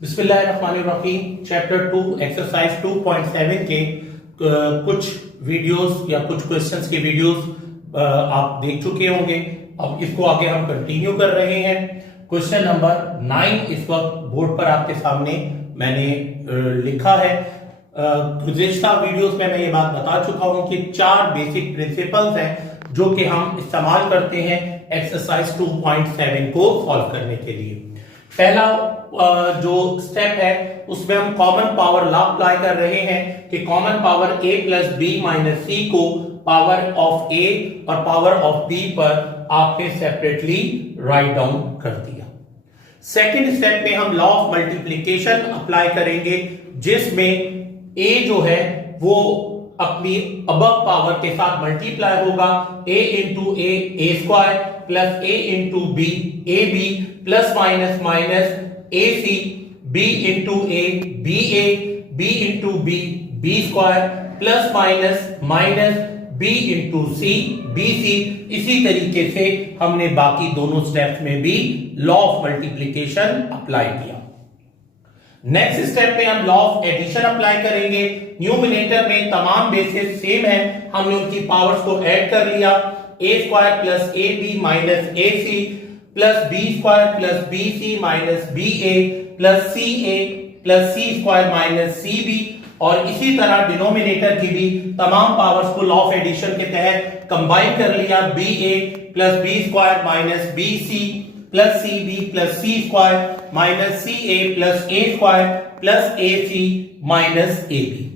बिस्मिल्लाहिर्रहमानिर्रहीम chapter 2 exercise 2.7 के कुछ वीडियोस या कुछ क्वेश्चंस के वीडियोस आप देख चुके होंगे। अब इसको आगे हम कंटिन्यू कर रहे हैं। क्वेश्चन नंबर 9 इस वक्त बोर्ड पर आपके सामने मैंने लिखा है। गुज़िश्ता वीडियोस में मैं ये बात बता चुका हूं कि 4 बेसिक प्रिंसिपल्स हैं जो कि हम इस्तेमाल करते हैं एक्सरसाइज 2.7 को सॉल्व करने के लिए। पहला जो स्टेप है उसमें हम कॉमन पावर लॉ अप्लाई कर रहे हैं कि common power a plus B minus C को पावर ऑफ a और पावर ऑफ b पर आपने सेपरेटली राइट डाउन कर दिया। सेकंड स्टेप में हम लॉ ऑफ मल्टीप्लिकेशन अप्लाई करेंगे जिसमें a जो है वो अपनी अबव पावर के साथ मल्टीप्लाई होगा a into A square plus a into B A B plus minus minus A C B into A B into B square plus minus minus B into C B C. इसी तरीके से हमने बाकी दोनों steps में भी law of multiplication apply किया। Next step में हम लॉ ऑफ एडिशन अप्लाई करेंगे। न्यूमिनेटर में तमाम बेसिस सेम है, हमने उनकी पावर्स को ऐड कर लिया। A square plus A B minus A C plus B square plus B C minus B A plus C square minus C B. और इसी तरह डिनोमिनेटर की भी तमाम पावर्स को लॉ ऑफ एडिशन के तहत कंबाइन कर लिया। B A plus B square minus B C plus C B plus C square minus C A plus A square plus A C minus A B.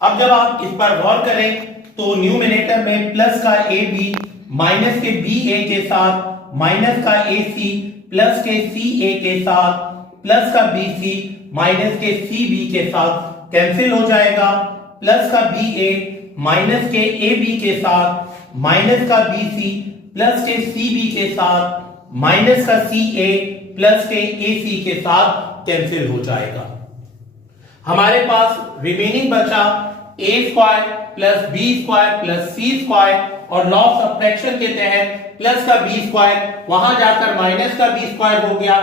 अब जब आप इस पर गौर करें तो न्यूमिनेटर में प्लस का ए बी माइनस के बी ए के साथ माइनस का ए सी प्लस के सी ए के साथ प्लस का बी सी माइनस के सी बी के साथ कैंसिल हो जाएगा। प्लस का बी ए माइनस के ए बी के साथ माइनस का बी सी प्लस के सी बी के साथ माइनस का सी ए प्लस के ए सी के साथ कैंसिल हो जाएगा। हमारे पास रिमेनिंग बचा A square plus B square plus C square और लॉ ऑफ सब्ट्रैक्शन के तहत प्लस का बी स्क्वायर वहां जाकर माइनस का बी स्क्वायर हो गया,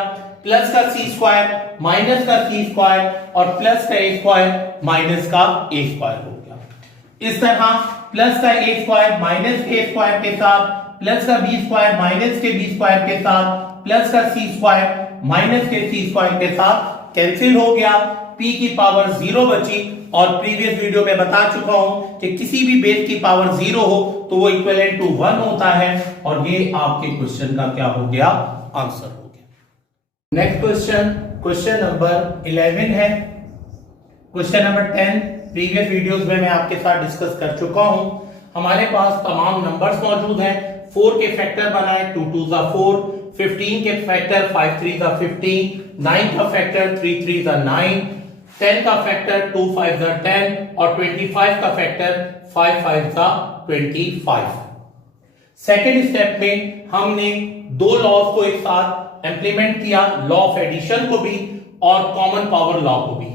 प्लस का सी स्क्वायर माइनस का सी स्क्वायर और प्लस का ए स्क्वायर माइनस का ए स्क्वायर हो गया। इस तरह प्लस का ए स्क्वायर माइनस ए स्क्वायर के साथ प्लस का बी स्क्वायर माइनस के बी स्क्वायर के साथ प्लस का सी स्क्वायर माइनस के सी स्क्वायर के साथ कैंसिल हो गया। p की पावर 0 बची और प्रीवियस वीडियो में बता चुका हूं कि किसी भी बेस की पावर 0 हो तो वो इक्विवेलेंट टू 1 होता है और ये आपके क्वेश्चन का क्या हो गया, आंसर हो गया। नेक्स्ट क्वेश्चन नंबर 11 है। क्वेश्चन नंबर 10 प्रीवियस वीडियोस में मैं आपके साथ डिस्कस कर चुका हूं। हमारे पास तमाम नंबर्स मौजूद हैं। 4 के फैक्टर बनाए 2 2 ज़ा 4, 15 के फैक्टर 5 3 ज़ा 15, 9 का फैक्टर 3 3 ज़ा 9, 10 का फैक्टर 2 5 ज़ा 10 और 25 का फैक्टर 5 5 ज़ा 25। सेकेंड स्टेप में हमने दो लॉज को एक साथ इंप्लीमेंट किया, लॉ ऑफ एडिशन को भी और कॉमन पावर लॉ को भी।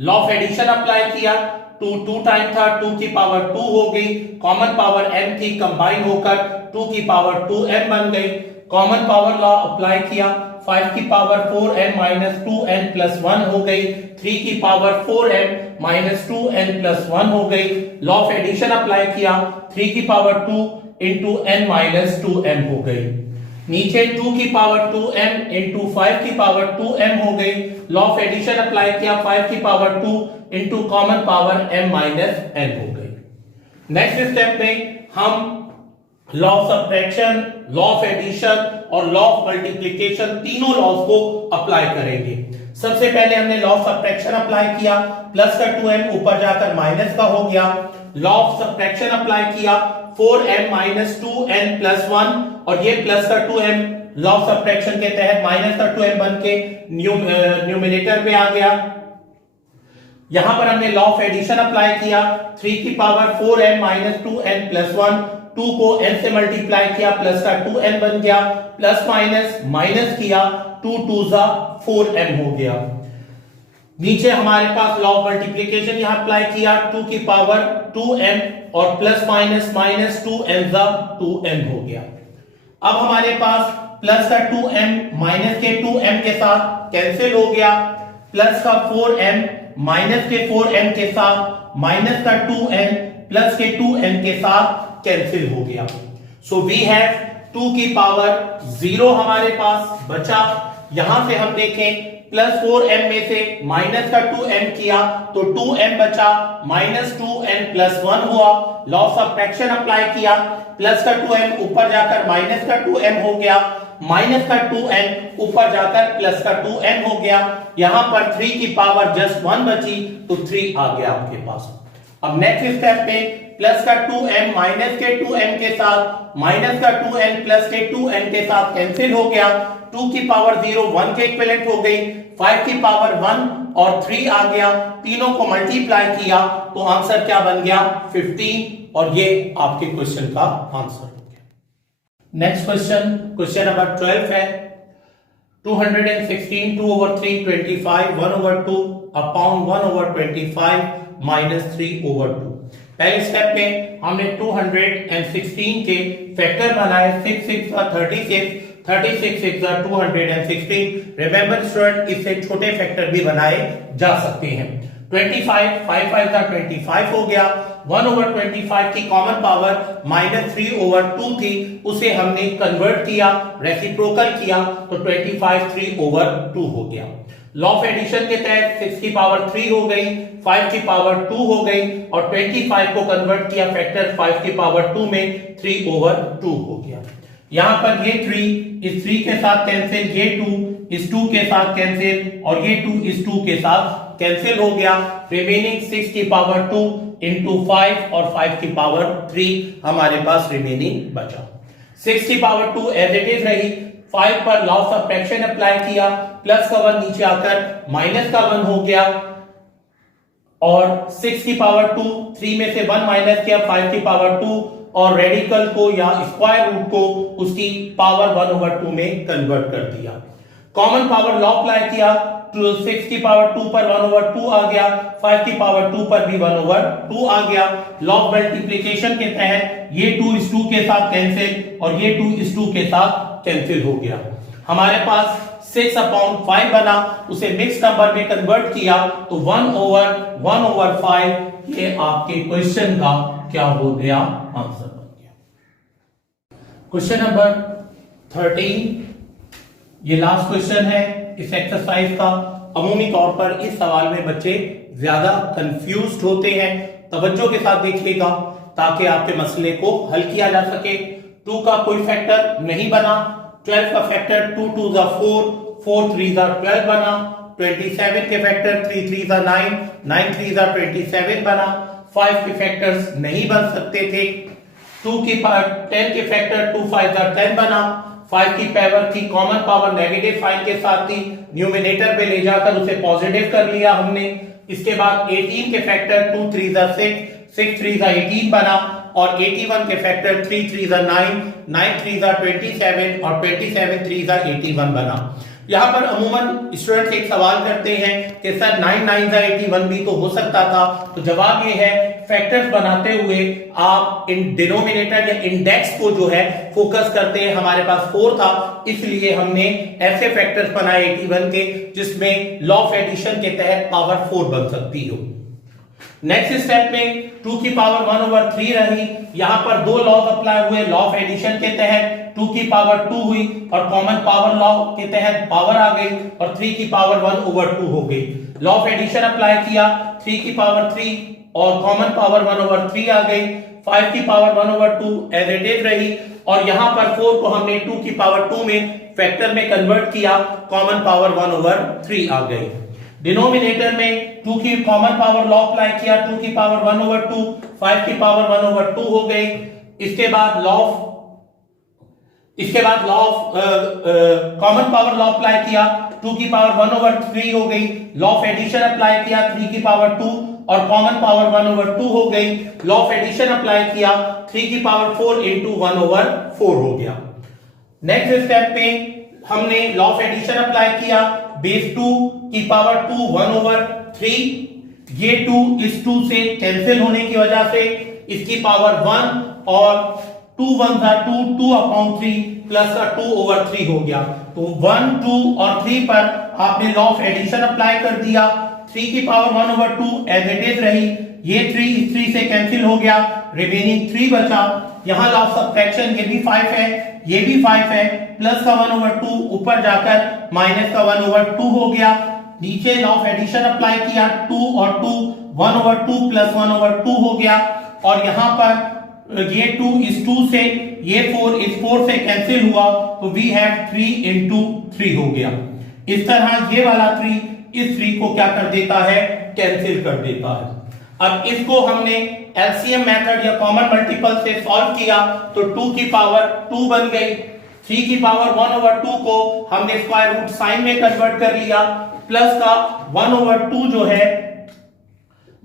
लॉ ऑफ एडिशन अप्लाई किया, 2 टाइम था 2 की पावर 2 हो गई, कॉमन पावर m थी कंबाइन होकर 2 की पावर 2m बन गई। कॉमन पावर लॉ अप्लाई किया, 5 की power 4n minus 2n plus 1 हो गई, 3 की power 4n minus 2n plus 1 हो गई। लॉ ऑफ एडिशन अप्लाई किया, 3 की power 2 into n minus 2m हो गई। नीचे 2 की पावर 2m इंटू 5 की पावर 2m हो गई। लॉ ऑफ एडिशन अप्लाई किया, 5 की power 2 into common power m minus n हो गई। नेक्स्ट स्टेप में हम law of subtraction, law of addition और लॉ ऑफ मल्टीप्लिकेशन तीनों लॉज को अप्लाई करेंगे। सबसे पहले हमने लॉ ऑफ सब्ट्रैक्शन अप्लाई किया, प्लस का 2m ऊपर जाकर माइनस का हो गया। लॉ ऑफ सब्ट्रैक्शन अप्लाई किया, 4m माइनस 2n प्लस 1 और ये प्लस का 2m लॉ ऑफ सब्ट्रैक्शन के तहत माइनस का 2m बन के न्यूमिनेटर में आ गया। यहां पर हमने लॉ ऑफ एडिशन अप्लाई किया, 3 की power 4m minus 2n plus 1, 2 को n से मल्टीप्लाई किया, प्लस का 2n बन गया, प्लस माइनस माइनस किया, 2 2 ज़ा 4m हो गया। नीचे हमारे पास लॉ ऑफ मल्टीप्लिकेशन यहां अप्लाई किया, 2 की पावर 2m और प्लस माइनस माइनस 2n ज़ा 2n हो गया। अब हमारे पास प्लस का 2m माइनस के 2m के साथ कैंसिल हो गया। प्लस का 4m माइनस के 4m के साथ माइनस का 2n प्लस के 2n के साथ कैंसिल हो गया। सो वी हैव 2 की पावर 0 हमारे पास बचा। यहां से हम देखें प्लस 4m में से माइनस का 2m किया तो 2m बचा, माइनस 2n प्लस 1 हुआ। लॉ ऑफ सब्ट्रैक्शन अप्लाई किया, प्लस का 2m ऊपर जाकर माइनस का 2m हो गया, माइनस का 2n ऊपर जाकर प्लस का 2n हो गया। यहां पर 3 की पावर जस्ट 1 बची तो 3 आ गया आपके पास। अब नेक्स्ट स्टेप में प्लस का 2m माइनस के 2m के साथ माइनस का 2n प्लस के 2n के साथ कैंसिल हो गया। 2 की पावर 0 1 के इक्विवेलेंट हो गई, 5 की पावर 1 और 3 आ गया। तीनों को मल्टीप्लाई किया तो आंसर क्या बन गया 15 और ये आपके क्वेश्चन का आंसर हो गया। नेक्स्ट क्वेश्चन, क्वेश्चन नंबर 12 है 216 2 over 3 25 1 over 2 upon 1 over 25 minus 3 over 2। पहले स्टेप में हमने 216 के फैक्टर बनाए, 6 6 का 36, 36 6 का 216। रिमेंबर स्टूडेंट, इससे छोटे फैक्टर भी बनाए जा सकते हैं। 25 5 5 का 25 हो गया। 1 over 25 की कॉमन पावर -3 over 2 थी, उसे हमने कन्वर्ट किया, रेसिप्रोकल किया तो 25 3 over 2 हो गया। लॉ ऑफ एडिशन के तहत 6 की पावर 3 हो गई, 5 की पावर 2 हो गई और 25 को कन्वर्ट किया फैक्टर 5 की पावर 2 में, 3 over 2 हो गया। यहां पर ये 3 इस 3 के साथ कैंसिल, ये 2 इस 2 के साथ कैंसिल और ये 2 इस 2 के साथ कैंसिल हो गया। रिमेनिंग 6 की पावर 2 इंटू 5 और 5 की पावर 3 हमारे पास रिमेनिंग बचा। 6 की पावर 2 एज इट इज रही, 5 पर लॉ ऑफ सब्ट्रैक्शन अप्लाई किया, प्लस का 1 नीचे आकर माइनस का 1 हो गया और 6 की पावर 2, 3 में से 1 माइनस किया, 5 की पावर 2 और रेडिकल को या स्क्वायर रूट को उसकी पावर 1 over 2 में कन्वर्ट कर दिया। कॉमन पावर लॉ अप्लाई किया, 6 की पावर 2 पर 1 over 2 आ गया, 5 की पावर 2 पर भी 1 over 2 आ गया। लॉ ऑफ मल्टीप्लिकेशन के तहत ये 2 इस 2 के साथ कैंसिल और ये 2 इस 2 के साथ कैंसिल हो गया। हमारे पास 6 upon 5 बना, उसे मिक्स नंबर में कन्वर्ट किया तो 1 over 5 ये आपके क्वेश्चन का क्या हो गया, आंसर बन गया। क्वेश्चन नंबर 13, ये लास्ट क्वेश्चन है इस एक्सरसाइज का। अमूमी तौर पर इस सवाल में बच्चे ज्यादा कंफ्यूज्ड होते हैं, तवज्जो के साथ देखिएगा ताकि आपके मसले को हल किया जा सके। 2 का कोई फैक्टर नहीं बना, 12 का फैक्टर 2 2 जा 4, 4 3 जा 12 बना, 27 के फैक्टर 3 3 जा 9, 9 3 जा 27 बना। 5 के फैक्टर्स नहीं बन सकते थे। 2 की पावर 10 के फैक्टर 2 5 जा 10 बना। 5 की पावर थी, कॉमन पावर नेगेटिव साइन के साथ थी, न्यूमिनेटर पे ले जाकर उसे पॉजिटिव कर लिया हमने। इसके बाद 18 के फैक्टर 2 3 जा 6, 6 3 जा 18 बना और 81 के फैक्टर 3 3 जा 9, 9 3 जा 27 और 27 3 जा 81 बना। यहां पर अमूमन स्टूडेंट्स एक सवाल करते हैं कि सर 9 9 जा 81 भी तो हो सकता था। तो जवाब ये है, फैक्टर्स बनाते हुए आप इन डिनोमिनेटर या इंडेक्स को जो है फोकस करते हैं। हमारे पास 4 था, इसलिए हमने ऐसे फैक्टर्स बनाए 81 के जिसमें लॉ ऑफ एडिशन के तहत पावर 4 बन सकती हो। नेक्स्ट स्टेप में 2 की पावर 1 over 3 रही, यहां पर 2 लॉज अप्लाई हुए लॉ ऑफ एडिशन के तहत। 2 की पावर 2 हुई और कॉमन पावर लॉ के तहत पावर आ गई और 3 की पावर 1 over 2 हो गई। लॉ ऑफ एडिशन अप्लाई किया, 3 की पावर 3 और कॉमन पावर 1 over 3 आ गई। 5 की power 1 over 2 as it is रही और यहां पर 4 को हमने 2 की पावर 2 में फैक्टर में कन्वर्ट किया, कॉमन पावर 1 over 3 आ गई। डिनोमिनेटर में 2 की कॉमन पावर लॉ अप्लाई किया, 2 की पावर 1 over 2, 5 की पावर 1 over 2 हो गई। इसके बाद law of common power law apply किया, 2 की पावर 1 over 3 हो गई। लॉ ऑफ एडिशन अप्लाई किया, 3 की पावर 2 और कॉमन पावर 1 over 2 हो गई। लॉ ऑफ एडिशन अप्लाई किया, 3 की पावर 4 इंटू 1 over 4 हो गया। नेक्स्ट स्टेप में हमने लॉ ऑफ एडिशन अप्लाई किया, बेस 2 की पावर 2 1 over 3, ये 2 इस 2 से कैंसिल होने की वजह से इसकी पावर 1 और 2 1 2 2 upon 3 प्लस का 2/3 हो गया। तो 1, 2 और 3 पर आपने लॉ ऑफ एडिशन अप्लाई कर दिया। 3 की पावर 1/2 एज इट इज रही, ये 3 इस 3 से कैंसिल हो गया, रिमेनिंग 3 बचा। यहां लॉ ऑफ सब्ट्रैक्शन, ये भी 5 है, ये भी 5 है, प्लस का 1/2 ऊपर जाकर माइनस का 1/2 हो गया। नीचे लॉ ऑफ एडिशन अप्लाई किया, 2 और 2 1/2 प्लस 1/2 हो गया। और यहां पर ये 2 इस 2 से, ये 4 इस 4 से कैंसिल हुआ, तो वी हैव 3 into 3 हो गया। इस तरह ये वाला 3 इस 3 को क्या कर देता है, कैंसिल कर देता है। अब इसको हमने एलसीएम मेथड या कॉमन मल्टीपल से सॉल्व किया, तो 2 की पावर 2 बन गई। 3 की पावर 1/2 को हमने स्क्वायर रूट साइन में कन्वर्ट कर लिया, प्लस का 1/2 जो है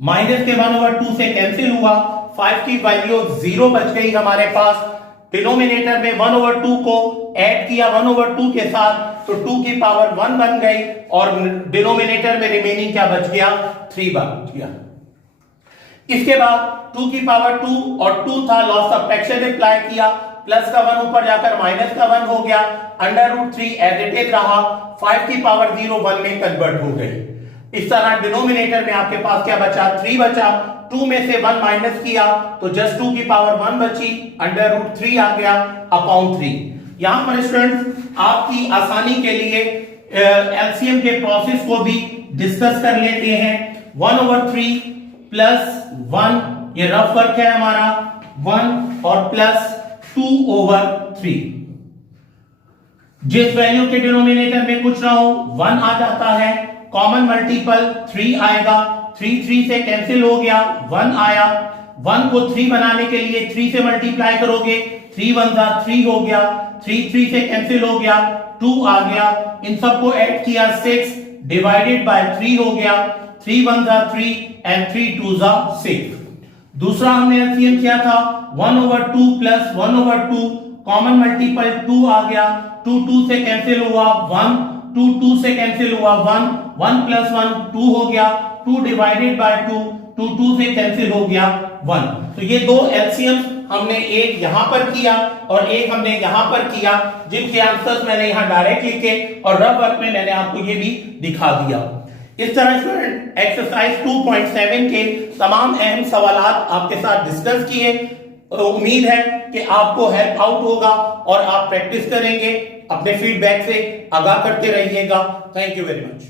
माइनस के 1/2 से कैंसिल हुआ। 5 की वैल्यू 0 बच गई हमारे पास। डिनोमिनेटर में 1/2 को ऐड किया 1/2 के साथ, तो 2 की पावर 1 बन गई और डिनोमिनेटर में रिमेनिंग क्या बच गया, 3 बच गया। इसके बाद 2 की पावर 2 और 2 था, लॉ ऑफ सब्ट्रैक्शन अप्लाई किया, प्लस का 1 ऊपर जाकर माइनस का 1 हो गया, √3 एज इट इज रहा। 5 की पावर 0 1 में कन्वर्ट हो गई। इस तरह डिनोमिनेटर में आपके पास क्या बचा, 3 बचा। 2 में से 1 माइनस किया तो जस्ट 2 की पावर 1 बची, √3 आ गया अपॉन 3। यहां पर स्टूडेंट्स आपकी आसानी के लिए एलसीएम के प्रोसेस को भी डिस्कस कर लेते हैं। 1/3 प्लस 1, ये रफ वर्क है हमारा, 1 और प्लस 2/3। जिस वैल्यू के डिनोमिनेटर में कुछ ना हो 1 आ जाता है, कॉमन मल्टीपल 3 आएगा, 3 से कैंसिल हो गया, 1 आया। 1 को 3 बनाने के लिए 3 से मल्टीप्लाई करोगे, 3 1 3 हो गया, 3 से कैंसिल हो गया, 2 आ गया। इन सबको ऐड किया, 6 डिवाइडेड बाय 3 हो गया, 3 1 3 एंड 3 2 6। दूसरा हमने एलसीएम किया था 1/2 प्लस 1/2, कॉमन मल्टीपल 2 आ गया, 2 से कैंसिल हुआ, 1 2 से कैंसिल हुआ, 1 प्लस 1 2 हो गया, 2 डिवाइडेड बाय 2 से कैंसिल हो गया, 1। तो ये दो एलसीएम हमने एक यहां पर किया और एक हमने यहां पर किया, जिनके आंसर्स मैंने यहां डायरेक्ट लिखे और रफ वर्क में मैंने आपको ये भी दिखा दिया। इस तरह स्टूडेंट एक्सरसाइज 2.7 के तमाम अहम सवालात आपके साथ डिस्कस किए। उम्मीद है कि आपको हेल्प आउट होगा और आप प्रैक्टिस करेंगे। अपने फीडबैक से आगाह करते रहिएगा। Thank you very much.